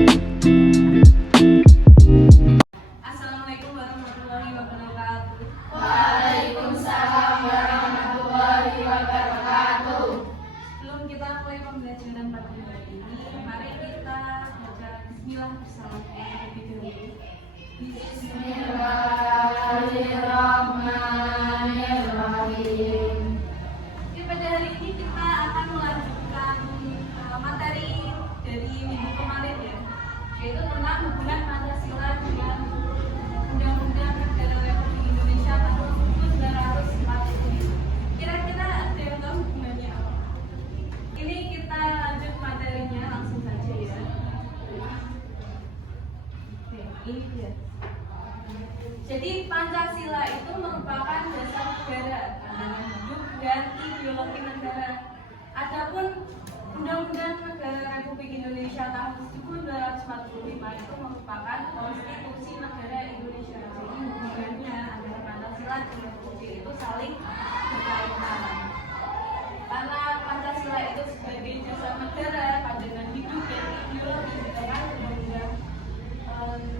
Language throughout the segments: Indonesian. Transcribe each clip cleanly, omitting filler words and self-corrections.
Assalamualaikum warahmatullahi wabarakatuh. Waalaikumsalam warahmatullahi wabarakatuh. Sebelum kita mulai pembelajaran pagi hari ini, mari kita baca Bismillah bersama terlebih dahulu. Bismillahirrahmanirrahim. Oke, pada hari ini kita akan melanjutkan materi dari minggu kemarin ya, yaitu tentang hubungan Pancasila dengan Undang-Undang Negara Republik Indonesia tahun 1945. Kira-kira ada yang tahu hubungannya apa? Ini kita lanjut materinya langsung saja ya. Oke, ini dia. Jadi Pancasila itu merupakan dasar negara, pandangan hidup dan ideologi negara. Adapun Undang-Undang Negara Republik Indonesia tahun 1945 itu merupakan konstitusi negara Indonesia. Jadi hubungannya antara Pancasila dan Republik itu saling berkaitan. Karena Pancasila itu sebagai dasar negara, pandangan hidup dan ideologi dengan Undang-Undang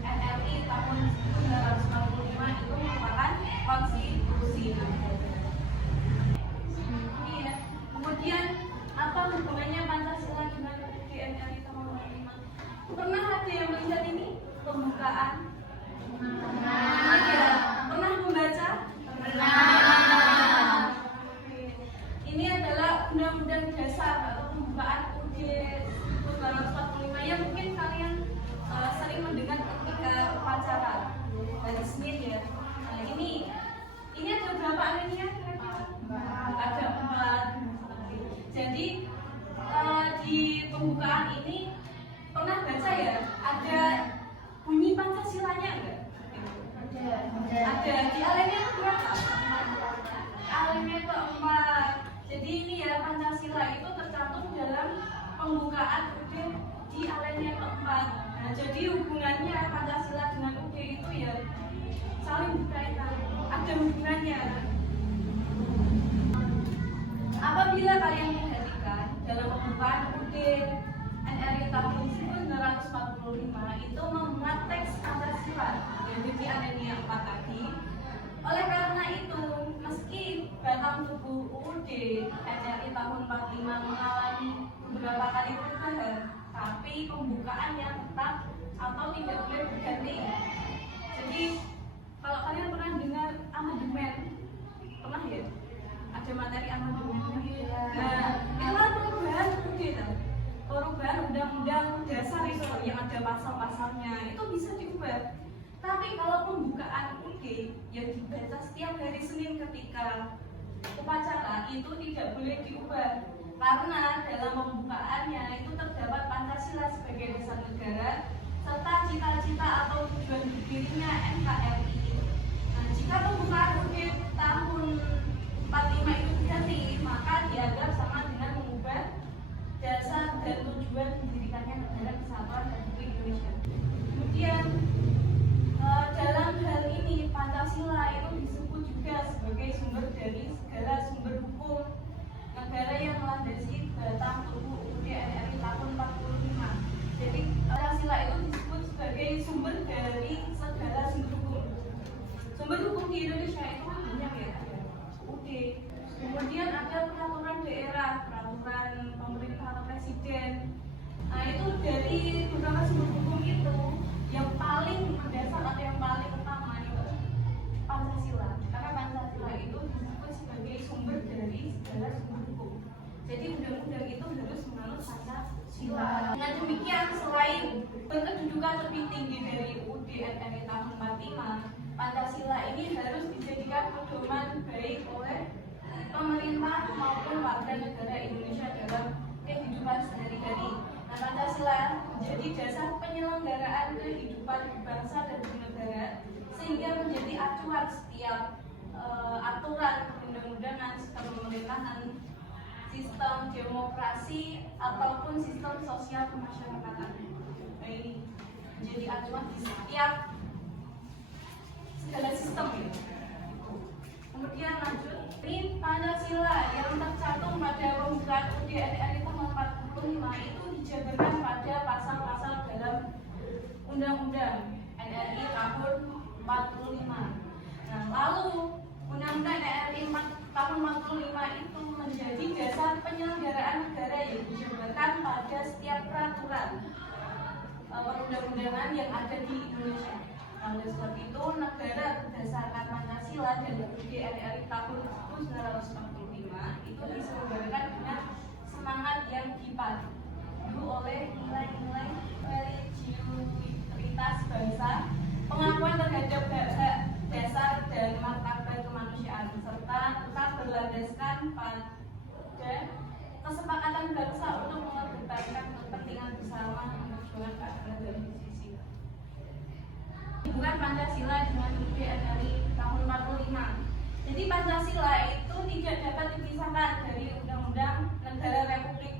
NRI tahun 1945 itu merupakan konstitusi negara. Ini ya. Kemudian apa hubungannya Pancasila dengan UUD NRI tahun 45? Pernah ada yang melihat ini pembukaan? Pernah ya? Pernah membaca? Pernah. Ini adalah Undang-Undang Dasar atau pembukaan UUD 1945 yang mungkin kalian sering mendengar ketika upacara hari Senin ya. Nah, ini ada berapa alinea kira-kira? Ada 4. Jadi di pembukaan ini pernah baca ya, ada bunyi Pancasilanya enggak? Ada di alinea berapa? Alinea keempat. Jadi ini ya, Pancasila itu tercantum dalam pembukaan UUD di alinea keempat. Nah, jadi hubungannya Pancasila dengan UUD itu ya saling berkaitan, ada hubungannya. Apabila kalian perhatikan dalam pembukaan UUD NRI tahun 1945 itu memuat teks Pancasila yang di alinea 4 tadi. Oleh karena itu, meski batang tubuh UUD NRI tahun 45 mengalami beberapa kali perubahan, tapi pembukaannya tetap atau tidak boleh berganti. Jadi kalau kalian pernah dengar amandemen, pernah ya? Ada materi amandemen. Nah, itu kan perubahan UUD kan? Perubahan undang-undang dasar itu yang ada pasal-pasalnya itu bisa diubah. Tapi kalau pembukaan UUD yang dibaca setiap hari Senin ketika upacara itu tidak boleh diubah, karena dalam pembukaannya itu terdapat Pancasila sebagai dasar negara serta cita-cita atau tujuan berdirinya NKRI. Nah, jika pembukaan UUD tahun 45 itu diganti, maka dianggap sama dengan mengubah dasar dan tujuan mendirikannya negara kesatuan Republik Indonesia. Kemudian dalam hal ini Pancasila itu disebut juga sebagai sumber dari segala sumber hukum negara yang melandasi batang tubuh UUD NRI tahun 45. Jadi Pancasila itu disebut sebagai sumber dari segala sumber hukum. Sumber hukum di Indonesia itu banyak ya, ada UUD. Kemudian ada peraturan daerah, peraturan pemerintah atau presiden. Nah, itu dari beberapa sumber hukum itu yang paling mendasar atau yang paling utama itu Pancasila. Karena Pancasila itu disebut sebagai sumber dari segala sumber hukum. Jadi undang-undang itu harus menganut Pancasila. Dengan demikian, selain berkedudukan lebih tinggi dari UUD NRI tahun 45, Pancasila ini harus dijadikan pedoman baik oleh pemerintah maupun warga negara Indonesia dalam kehidupan sehari-hari. Nah, Pancasila menjadi dasar penyelenggaraan kehidupan bangsa dan bernegara sehingga menjadi acuan setiap aturan perundang-undangan, sistem pemerintahan, sistem demokrasi ataupun sistem sosial kemasyarakatan. Nah, ini menjadi acuan di setiap segala sistem ini. Kemudian lanjut, ini Pancasila yang tercantum pada pembukaan UUD NRI tahun 45 itu dijabarkan pada pasal-pasal dalam Undang-Undang NRI tahun 45. Nah, lalu Undang-Undang NRI tahun 45 itu menjadi dasar penyelenggaraan negara yang dijabarkan pada setiap peraturan perundang-undangan yang ada di Indonesia. Nah, oleh sebab itu negara berdasarkan Pancasila dan UUD NRI tahun 1945 itu diselenggarakan dengan semangat yang dipandu oleh nilai-nilai religiusitas bangsa, pengakuan terhadap hak dasar dan martabat kemanusiaan, serta tetap berlandaskan pada kesepakatan bangsa untuk mengedepankan kepentingan bersama memperjuangkan keadilan dan justice. Hubungan Pancasila dengan UUD NRI tahun 45. Jadi Pancasila itu tidak dapat dipisahkan dari Undang-Undang Negara Republik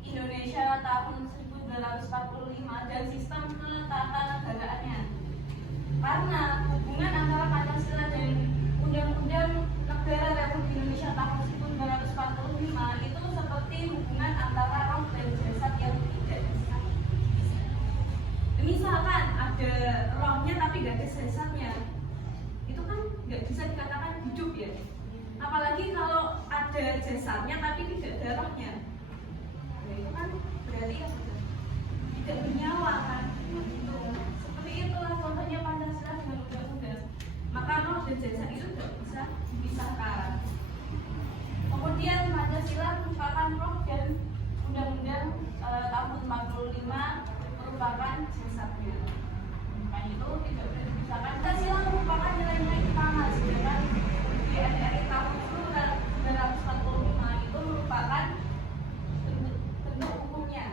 Indonesia tahun 1945 dan sistem ketatanegaraan. Karena hubungan antara Pancasila dan Undang-Undang Negara Republik Indonesia tahun 1945 itu seperti hubungan antara roh dan jasad yang tidak bisa. Misalkan ada rohnya tapi nggak ada jasadnya, itu kan nggak bisa dikatakan hidup ya. Apalagi kalau ada jasadnya tapi tidak ada rohnya, nah, itu kan berarti tidak bernyawa kan. Gitu. Seperti itulah contohnya Pancasila dengan undang-undang. Maka roh dan jasad itu tidak bisa dipisahkan. Kemudian Pancasila merupakan roh dan undang-undang tahun 45 merupakan jasadnya. Maka itu tidak bisa dipisahkan. Pancasila merupakan nilai-nilai utama, sedangkan di NRI tahun 1945 itu merupakan bentuk hukumnya,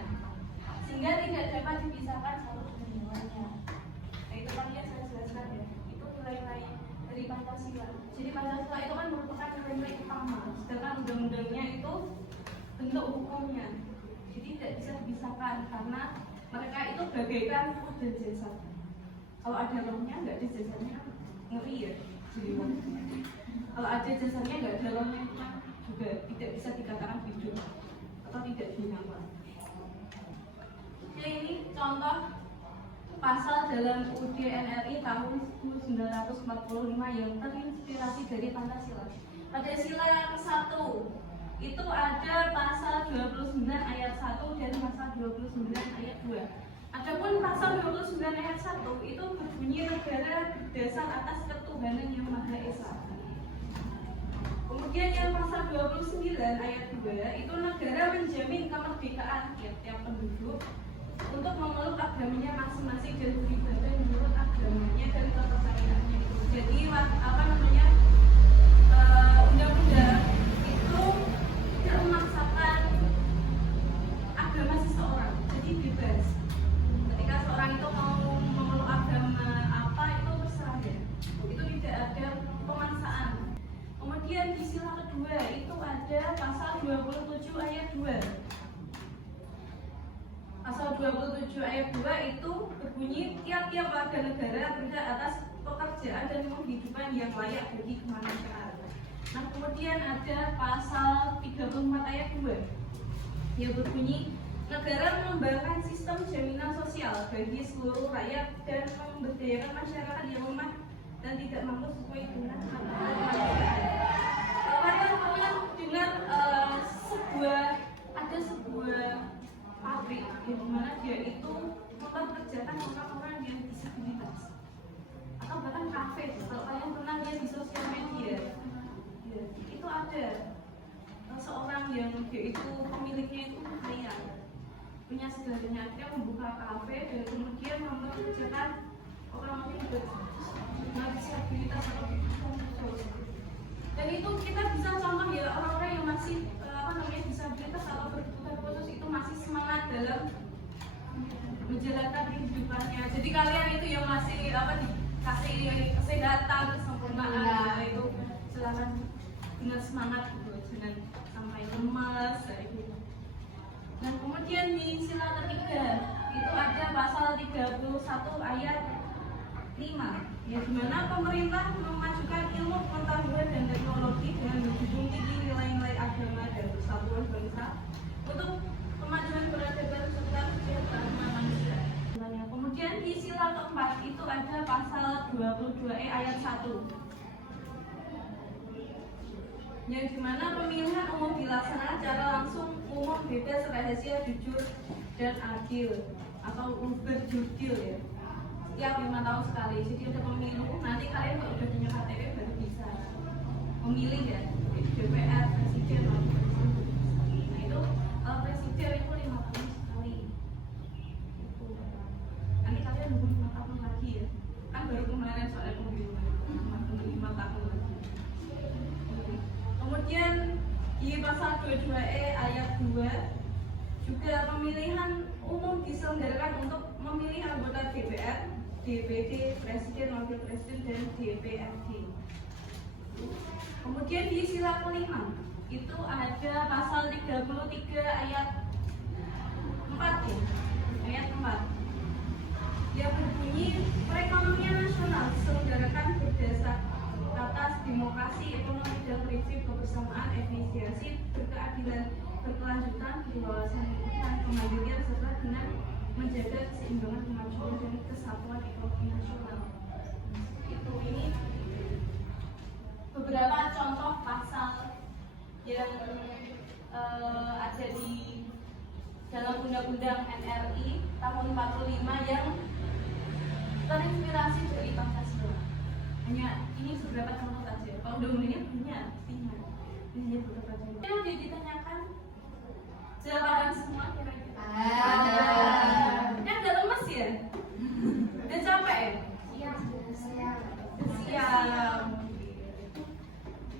sehingga tidak dapat dipisahkan satu dengan lainnya. Nah, itu kan yang saya jelaskan ya. Itu nilai-nilai dari Pancasila. Jadi Pancasila itu kan merupakan nilai-nilai utama, sedangkan undang-undangnya itu bentuk hukumnya. Jadi tidak bisa dipisahkan karena mereka itu bagaikan roh dan jasad. Kalau ada rohnya nggak ada jasadnya, ngeri ya. Jadi kalau ada jasadnya nggak ada rohnya juga tidak bisa dikatakan hidup atau tidak bernyawa. Jadi ini contoh pasal dalam UUD NRI tahun 1945 yang terinspirasi dari Pancasila. Pada sila ke-1 itu ada pasal 29 ayat 1 dan pasal 29 ayat 2. Adapun pasal 29 ayat 1 itu berbunyi negara berdasar atas ketuhanan yang Maha Esa. Kemudian yang pasal 29 ayat 2 itu negara menjamin kemerdekaan tiap-tiap penduduk untuk memeluk agamanya masing-masing dan beribadah menurut agamanya dan kepercayaannya. Jadi undang-undang itu tidak memaksakan agama seseorang, jadi bebas. Ketika seorang itu mau memeluk agama apa itu terserah ya. Itu tidak ada pemaksaan. Kemudian di sila kedua itu ada pasal 27 ayat 2. Pasal 27 ayat 2 itu berbunyi tiap-tiap warga negara berhak atas pekerjaan dan penghidupan yang layak bagi kemanusiaan. Nah, kemudian ada pasal 34 ayat 2 yang berbunyi negara mengembangkan sistem jaminan sosial bagi seluruh rakyat dan memberdayakan masyarakat yang lemah dan tidak mampu sesuai dengan kemampuan. Kalian pernah dengar ada sebuah pabrik di mana dia itu mempekerjakan orang-orang yang disabilitas, atau bahkan kafe. Kalau kalian pernah lihat di sosial media, ya, itu ada seorang yang dia itu pemiliknya itu kaya, punya segalanya, akhirnya membuka kafe dan kemudian mempekerjakan orang-orang yang disabilitas atau dan itu kita bisa contoh ya, orang-orang yang masih disabilitas atau berkebutuhan khusus itu masih semangat dalam menjalankan kehidupannya. Jadi kalian itu yang masih dikasih kesehatan, kesempurnaan, itu silakan dengan semangat gitu, jangan sampai lemas gitu. Dan kemudian di sila ketiga itu ada pasal 31 ayat 5, ya, dimana pemerintah memajukan ilmu pengetahuan dan teknologi dengan menjunjung tinggi nilai-nilai agama dan persatuan bangsa untuk kemajuan peradaban serta kesejahteraan manusia. Kemudian di sila pada pasal 22E ayat 1. Yang dimana pemilihan umum dilaksanakan secara langsung, umum, bebas, rahasia, jujur, dan adil atau berjudil ya. Setiap 5 tahun sekali. Jadi untuk pemilu nanti kalian kalau udah punya KTP baru bisa memilih ya. DPR, presiden, wakil presiden. Nah itu kalau presiden itu 5 tahun sekali. Itu. Nanti kalian nunggu 5 tahun lagi ya. Kan baru kemarin soalnya pemilu 5 tahun lagi. Kemudian di pasal 22E ayat 2 juga pemilihan umum diselenggarakan untuk memilih anggota DPR, DPD, presiden, wakil presiden, dan DPRD. Kemudian di sila kelima itu ada pasal 33 ayat 4 ya, ayat 4 yang berbunyi perekonomian nasional diselenggarakan berdasar atas demokrasi, ekonomi, dan prinsip kebersamaan, efisiensi, berkeadilan, berkelanjutan, berwawasan lingkungan, kemandirian, serta dengan menjaga keseimbangan kemajuan dan kesatuan ekonomi nasional. Itu ini beberapa contoh pasal yang ada di dalam Undang-Undang NRI tahun 45 yang terinspirasi dari Pancasila. Hanya ini beberapa contoh saja. Kalau undang-undangnya punya, ini beberapa contoh. Yang dia ditanyakan, jawaban semua kira-kira. Yang udah lemes ya? Udah capek ya? Iya, siap. Siap.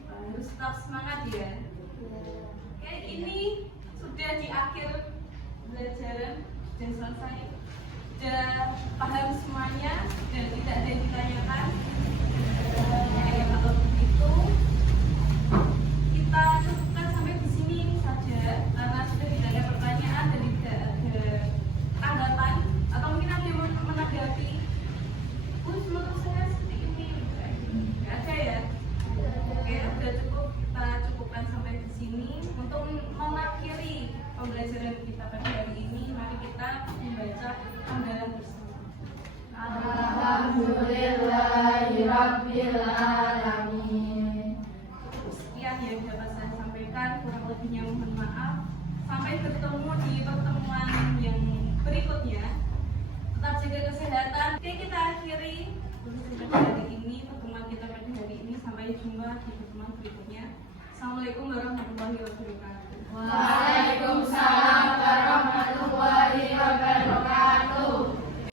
Harus tetap semangat ya. Kayak ini sudah di akhir belajaran, sudah selesai, sudah paham semuanya dan tidak ada yang ditanyakan. Kalau begitu kita cukupkan sampai di sini saja karena sudah tidak ada pertanyaan dan tidak ada tanggapan atau mungkin ada yang menanggapi. Menurut saya seperti ini nggak ada ya. Oke, sudah cukup, kita cukupkan sampai di sini. Untuk mengakhiri pembelajaran kita pada hari ini, mari kita membaca penggalan bersama. Alhamdulillahirabbil alamin. Sekian yang dapat saya sampaikan, kurang lebihnya mohon maaf. Sampai bertemu di pertemuan yang berikutnya. Tetap jaga kesehatan. Oke, kita akhiri pada hari ini, pertemuan kita pada hari ini. Sampai jumpa di pertemuan berikutnya. Assalamualaikum warahmatullahi wabarakatuh. Waalaikumsalam warahmatullahi